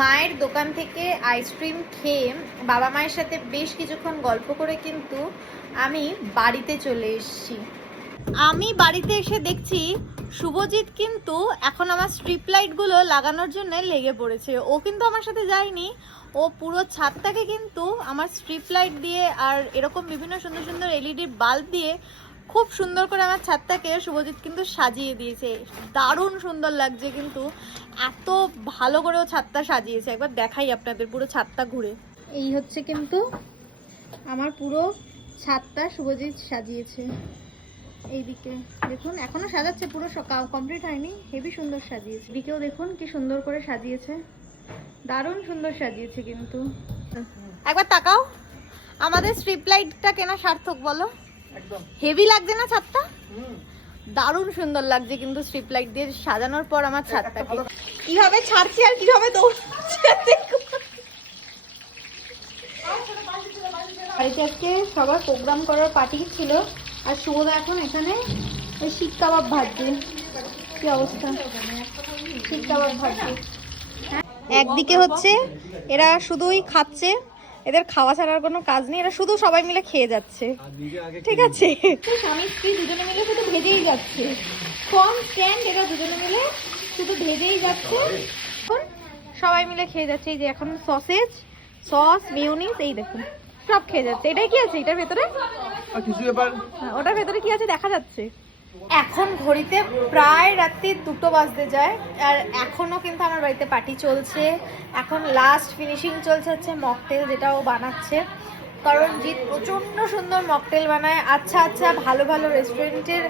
মায়ের দোকান থেকে আইসক্রিম খেয়ে বাবা মায়ের সাথে বেশ কিছুক্ষণ গল্প করে কিন্তু আমি বাড়িতে চলে এসেছি। আমি বাড়িতে এসে দেখছি শুভজিৎ কিন্তু এখন আমার স্ট্রিপ লাইটগুলো লাগানোর জন্য লেগে পড়েছে। ও কিন্তু আমার সাথে যায়নি, ও পুরো ছাদটাকে কিন্তু আমার স্ট্রিপ লাইট দিয়ে আর এরকম বিভিন্ন সুন্দর সুন্দর এলইডি বাল্ব দিয়ে খুব সুন্দর করে আমার ছাদটাকে শুভজিৎ কিন্তু সাজিয়ে দিয়েছে। দারুণ সুন্দর লাগছে, কিন্তু এত ভালো করে ও ছাদটা সাজিয়েছে। একবার দেখাই আপনাদের পুরো ছাদটা ঘুরে। এই হচ্ছে কিন্তু আমার পুরো ছাদটা শুভজিৎ সাজিয়েছে। এইদিকে দেখুন এখনো সাজাচ্ছে, পুরো কমপ্লিট হয়নি, হেভি সুন্দর সাজিয়েছে। দিকেও দেখুন কি সুন্দর করে সাজিয়েছে, দারুণ সুন্দর সাজিয়েছে। কিন্তু একবার তাকাও, আমাদের স্ট্রিপ লাইটটা কেনা সার্থক বলো? একদম হেভি লাগছে না ছাদটা? দারুণ সুন্দর লাগছে কিন্তু স্ট্রিপ লাইট দিয়ে সাজানোর পর আমার ছাদটাকে। কিভাবে ছাড়ছি আর কিভাবে দৌড়াচ্ছি বাড়িতে আজকে সবার প্রোগ্রাম করার পার্টি ছিল, আর শুভদা এখন এখানে ওই শিক কাবাব ভাজছে। কি অবস্থা, শিক কাবাব ভাজছে। একদিকে হচ্ছে এরা শুধুই খাচ্ছে, এদের খাওয়া ছাড়ার কোনো কাজ নেই, এরা শুধু সবাই মিলে খেয়ে যাচ্ছে, ঠিক আছে? স্বামী স্ত্রী দুজনে মিলে শুধু ভেজেই যাচ্ছে, কনস্ট্যান্ট এরা দুজনে মিলে শুধু ভেজেই যাচ্ছে, এখন সবাই মিলে খেয়ে যাচ্ছে। এই যে এখন সসেজ, সস, মিউনিস, এই দেখুন সব খেয়ে যাচ্ছে। এটাই কি আছে এটার ভেতরে? কিছু ব্যাপার, ওটার ভেতরে কি আছে দেখা যাচ্ছে। এখন ঘড়িতে প্রায় রাত্রি 2টো বাজতে যায়, আর এখনো কিন্তু আমার বাড়িতে পার্টি চলছে। এখন লাস্ট ফিনিশিং চলছে হচ্ছে মকটেল, যেটা ও বানাচ্ছে। কারণ জিৎ প্রচণ্ড সুন্দর মকটেল বানায়। আচ্ছা আচ্ছা ভালো ভালো রেস্টুরেন্টের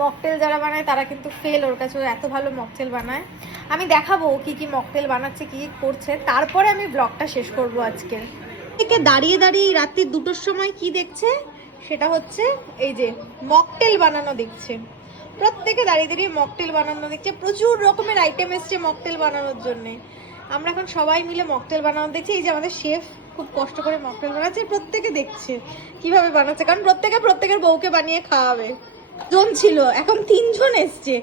মকটেল যারা বানায় তারা কিন্তু ফেল ওর কাছে, ও এত ভালো মকটেল বানায়। আমি দেখাবো কি কি মকটেল বানাচ্ছে, কি কি করছে, তারপরে আমি ব্লগটা শেষ করবো আজকে। থেকে দাঁড়িয়ে দাঁড়িয়ে রাত্রি 2টোর সময় কি দেখছে সেটা হচ্ছে এই যে মকটেল বানানো দেখছে। প্রত্যেকে দাঁড়িয়ে দাঁড়িয়ে মকটেল বানানো দেখছে, প্রচুর রকমের আইটেম এসছে মকটেল বানানোর জন্য। আমরা এখন সবাই মিলে মকটেল বানানো দেখছি। এই যে আমাদের শেফ খুব কষ্ট করে মকটেল বানাচ্ছে, প্রত্যেকে দেখছে কিভাবে বানাচ্ছে, কারণ প্রত্যেকের বউকে বানিয়ে খাওয়াবে। জন ছিল, এখন 3 জন এসছে,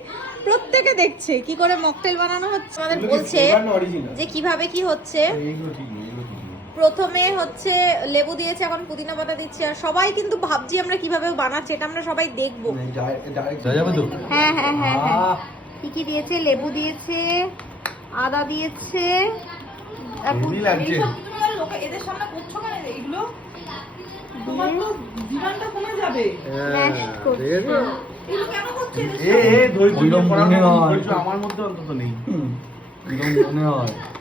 প্রত্যেকে দেখছে কি করে মকটেল বানানো হচ্ছে। আমাদের বলছে যে কিভাবে কি হচ্ছে। প্রথমে হচ্ছে লেবু দিয়েছে, এখন পুদিনা পাতা দিচ্ছে, আর সবাই কিন্তু ভাবছি আমরা কিভাবে বানাচ্ছি, এটা আমরা সবাই দেখবো। হ্যাঁ হ্যাঁ হ্যাঁ হ্যাঁ, কি কি দিয়েছে, লেবু দিয়েছে, আদা দিয়েছে। এদের সামনে করছো কেন এগুলো? তোমার তো জীবনটা কমে যাবে। আমার মধ্যে অন্তত নেই।